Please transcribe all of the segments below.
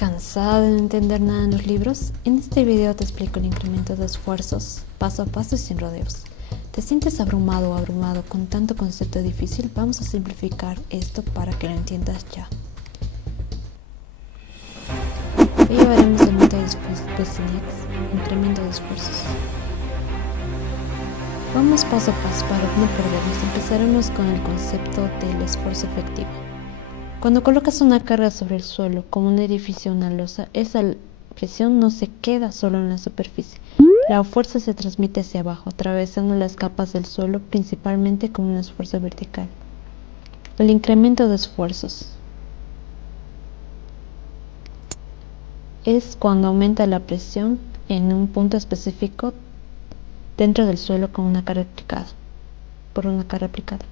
¿Cansada de no entender nada en los libros? En este video te explico el incremento de esfuerzos, paso a paso y sin rodeos. ¿Te sientes abrumado o abrumado con tanto concepto difícil? Vamos a simplificar esto para que lo entiendas ya. Hoy llevaremos el método de Sinex, incremento de esfuerzos. Vamos paso a paso para no perdernos. Empezaremos con el concepto del esfuerzo efectivo. Cuando colocas una carga sobre el suelo, como un edificio o una losa, esa presión no se queda solo en la superficie. La fuerza se transmite hacia abajo, atravesando las capas del suelo, principalmente como un esfuerzo vertical. El incremento de esfuerzos es cuando aumenta la presión en un punto específico dentro del suelo con una carga aplicada, por una carga aplicada.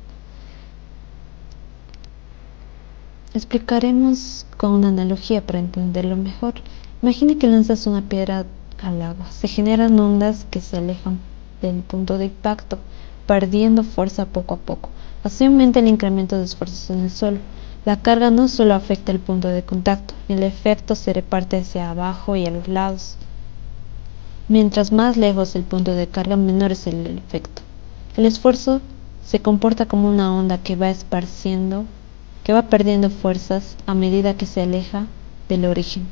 Explicaremos con una analogía para entenderlo mejor. Imagina que lanzas una piedra al agua. Se generan ondas que se alejan del punto de impacto, perdiendo fuerza poco a poco. Así aumenta el incremento de esfuerzos en el suelo. La carga no solo afecta el punto de contacto, el efecto se reparte hacia abajo y a los lados. Mientras más lejos el punto de carga, menor es el efecto. El esfuerzo se comporta como una onda que va perdiendo fuerzas a medida que se aleja del origen.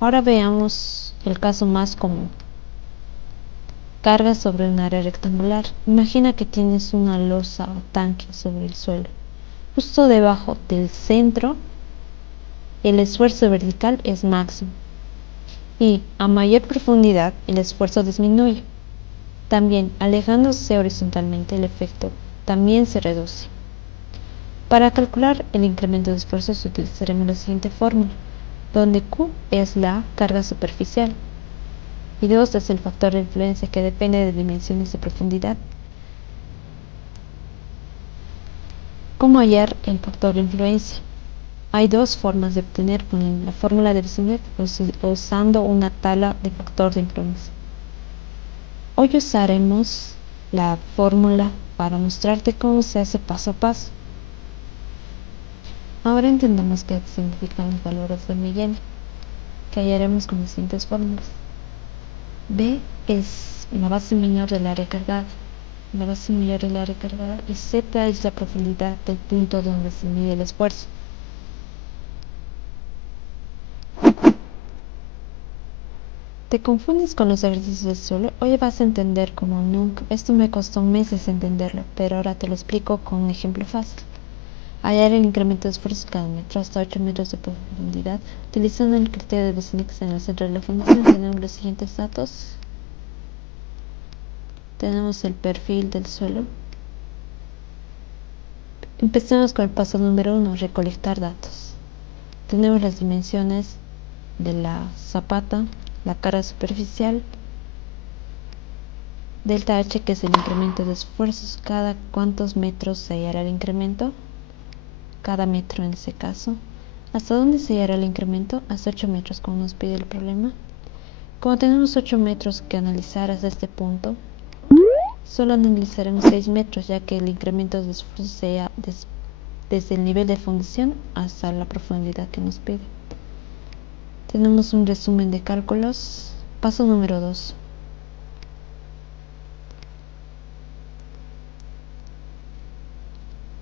Ahora veamos el caso más común. Carga sobre un área rectangular. Imagina que tienes una losa o tanque sobre el suelo. Justo debajo del centro, el esfuerzo vertical es máximo. Y a mayor profundidad, el esfuerzo disminuye. También, alejándose horizontalmente, el efecto también se reduce. Para calcular el incremento de esfuerzos utilizaremos la siguiente fórmula, donde Q es la carga superficial y 2 es el factor de influencia que depende de dimensiones de profundidad. ¿Cómo hallar el factor de influencia? Hay dos formas de obtener la fórmula de Sinex usando una tabla de factor de influencia. Hoy usaremos la fórmula para mostrarte cómo se hace paso a paso. Ahora entendemos qué significan los valores de Millén, que hallaremos con las siguientes fórmulas. B es la base mayor del área cargada, y Z es la profundidad del punto donde se mide el esfuerzo. ¿Te confundes con los ejercicios del suelo? Hoy vas a entender como nunca. Esto me costó meses entenderlo, pero ahora te lo explico con un ejemplo fácil. Hallar el incremento de esfuerzo cada metro hasta 8 metros de profundidad. Utilizando el criterio de Sinex en el centro de la fundación, tenemos los siguientes datos. Tenemos el perfil del suelo. Empecemos con el paso número 1, recolectar datos. Tenemos las dimensiones de la zapata, la carga superficial, delta H, que es el incremento de esfuerzos, cada cuántos metros se hallará el incremento, cada metro en ese caso. ¿Hasta dónde se hallará el incremento? Hasta 8 metros, como nos pide el problema. Como tenemos 8 metros que analizar hasta este punto, solo analizaremos 6 metros, ya que el incremento de esfuerzo sea desde el nivel de fundición hasta la profundidad que nos pide. Tenemos un resumen de cálculos. Paso número 2.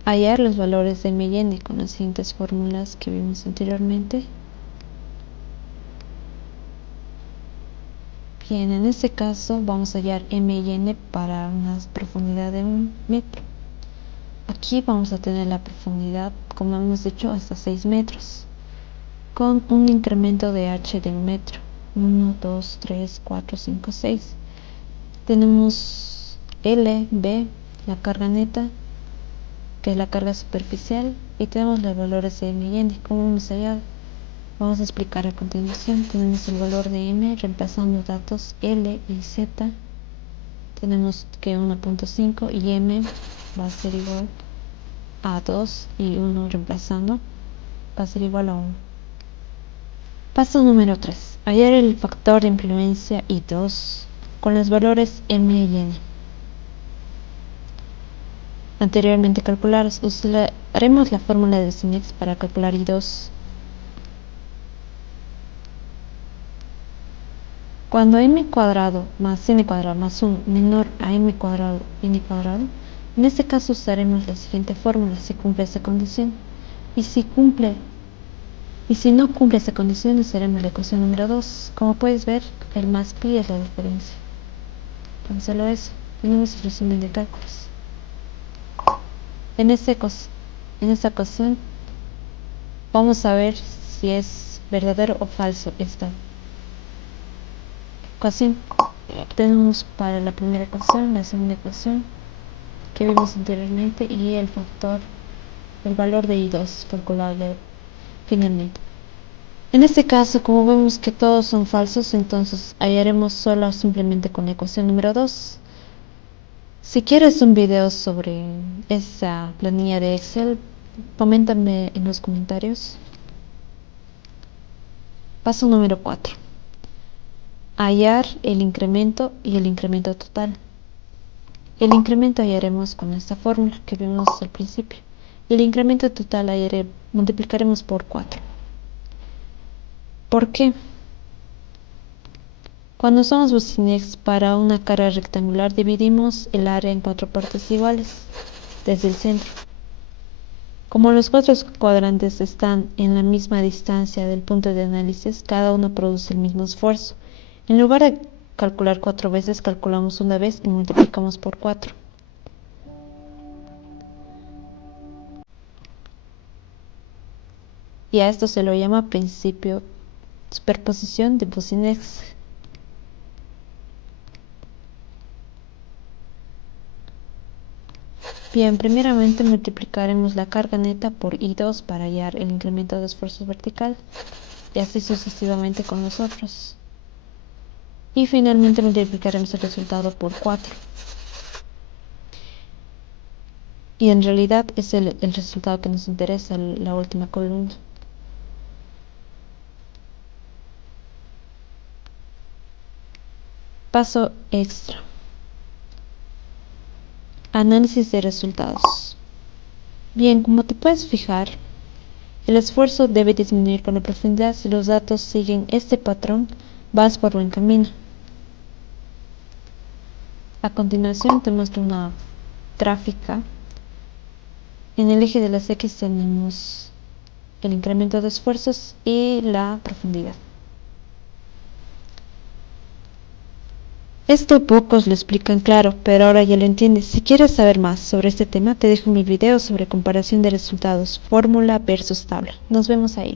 Hallar los valores de Millén con las siguientes fórmulas que vimos anteriormente. Bien, en este caso vamos a hallar Millén para una profundidad de 1 metro. Aquí vamos a tener la profundidad, como hemos dicho, hasta 6 metros, con un incremento de H de 1 metro. 1, 2, 3, 4, 5, 6. Tenemos L, B, la carga neta, que es la carga superficial, y tenemos los valores de Millén. ¿Cómo vamos allá? Vamos a explicar a continuación. Tenemos el valor de M, reemplazando datos L y Z. Tenemos que 1.5 y M va a ser igual a 2 y 1 reemplazando va a ser igual a 1. Paso número 3. Hallar el factor de influencia I2 con los valores M y N anteriormente calculados. Usaremos la fórmula de Sinex para calcular I2. Cuando m cuadrado más n cuadrado más 1 menor a m cuadrado n cuadrado, en este caso usaremos la siguiente fórmula si cumple esta condición. Y si no cumple esta condición, usaremos la ecuación número 2. Como puedes ver, el más pi es la diferencia. Entonces solo eso, tenemos el resumen de cálculos. En esta ecuación vamos a ver si es verdadero o falso esta ecuación. Tenemos para la primera ecuación, la segunda ecuación que vimos anteriormente y el valor de I2 calculable finalmente. En este caso, como vemos que todos son falsos, entonces hallaremos solo simplemente con la ecuación número 2. Si quieres un video sobre esa planilla de Excel, coméntame en los comentarios. Paso número 4. Hallar el incremento y el incremento total. El incremento hallaremos con esta fórmula que vimos al principio. Y el incremento total multiplicaremos por 4. ¿Por qué? Cuando usamos Bosinex para una cara rectangular, dividimos el área en 4 partes iguales desde el centro. Como los 4 cuadrantes están en la misma distancia del punto de análisis, cada uno produce el mismo esfuerzo. En lugar de calcular 4 veces, calculamos una vez y multiplicamos por 4. Y a esto se lo llama principio superposición de Bosinex. Bien, primeramente multiplicaremos la carga neta por I2 para hallar el incremento de esfuerzo vertical y así sucesivamente con los otros. Y finalmente multiplicaremos el resultado por 4. Y en realidad es el resultado que nos interesa, la última columna. Paso extra. Análisis de resultados. Bien, como te puedes fijar, el esfuerzo debe disminuir con la profundidad. Si los datos siguen este patrón, vas por buen camino. A continuación te muestro una gráfica. En el eje de las X tenemos el incremento de esfuerzos y la profundidad. Esto pocos lo explican claro, pero ahora ya lo entiendes. Si quieres saber más sobre este tema, te dejo mi video sobre comparación de resultados, fórmula versus tabla. Nos vemos ahí.